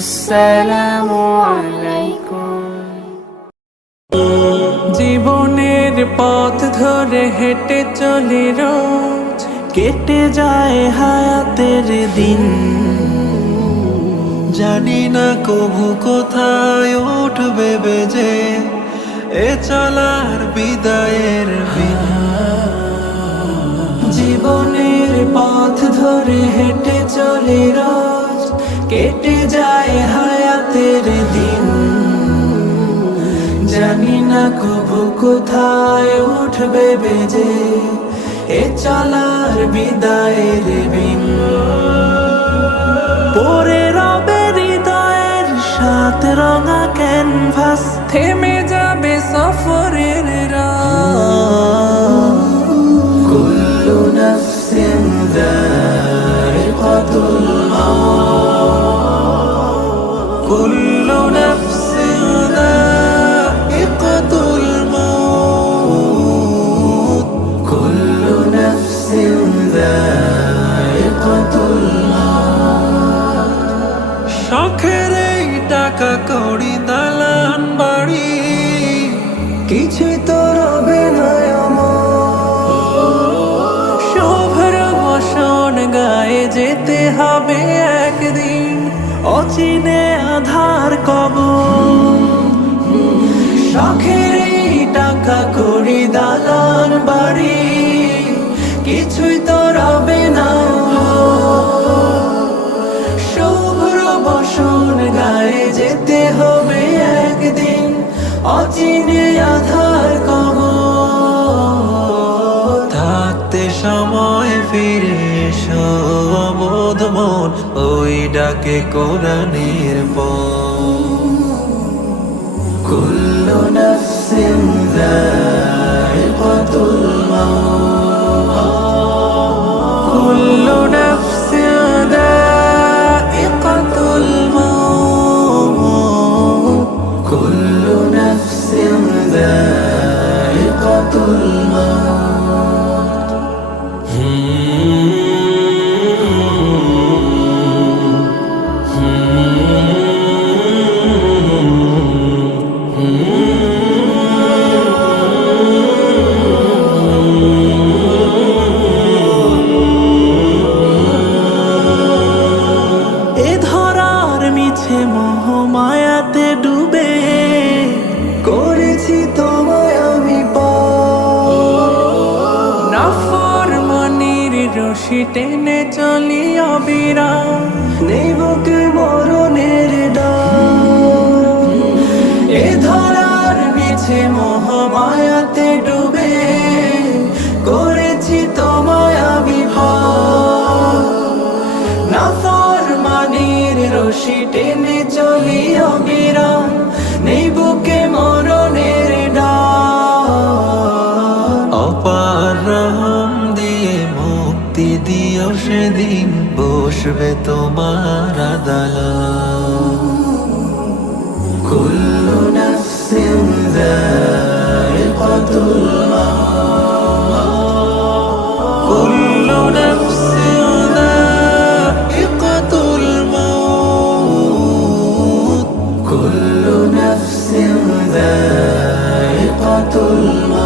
আসসালামু আলাইকুম। জীবনের পথ ধরে হেঁটে চলি রোজ, কেটে যায় হায়াতের দিন। জানি না কবু কোথায় উঠবে বেজে, এ চলার বিদায়ের বিন জীবনের পথ ধরে হেঁটে চলে রোজ, কেটে যায় হায়াতের দিন। জানি না কবু কোথায় উঠবে বেজে এ চলার বিদায়ের বিন পরে রবে হৃদয়ের সাত রঙা ক্যানভাস থেমে মাউত কুল্লু নাফসিন যায়িকাতুল মাউত কুল্লু নাফসিন যায়িকাতুল শখের এই টাকা কড়ি দালান বাড়ি। কিছুই তো রবে না শুভ্র বসন গায়ে যেতে হবে অচিনে আধার কব শখের টাকা কড়ি দালান বাড়ি, কিছুই তো রবে না। শুভ্র বসন গায়ে যেতে হবে একদিন, অচিনে ডাকে কোরআনের কুল্লু নাফসিন যায়িকাতুল মাউত। কুল্লু নাফসিন যায়িকাতুল মাউত। কুল্লু নাফসিন যায়িকাতুল রশি টেনে চলি অবিরাম। নেবকে মরণের এ ধরার মিছে মোহ মায়াতে ডুবে করেছি তোমায় নাফর মানির রশি টেনে চলি অবিরাম। নেই বুকে মরণের ডাক আমিও সেদিন বসবে তোমার كل نفس ذائقة كل نفس ذائقة الموت كل نفس ذائقة الموت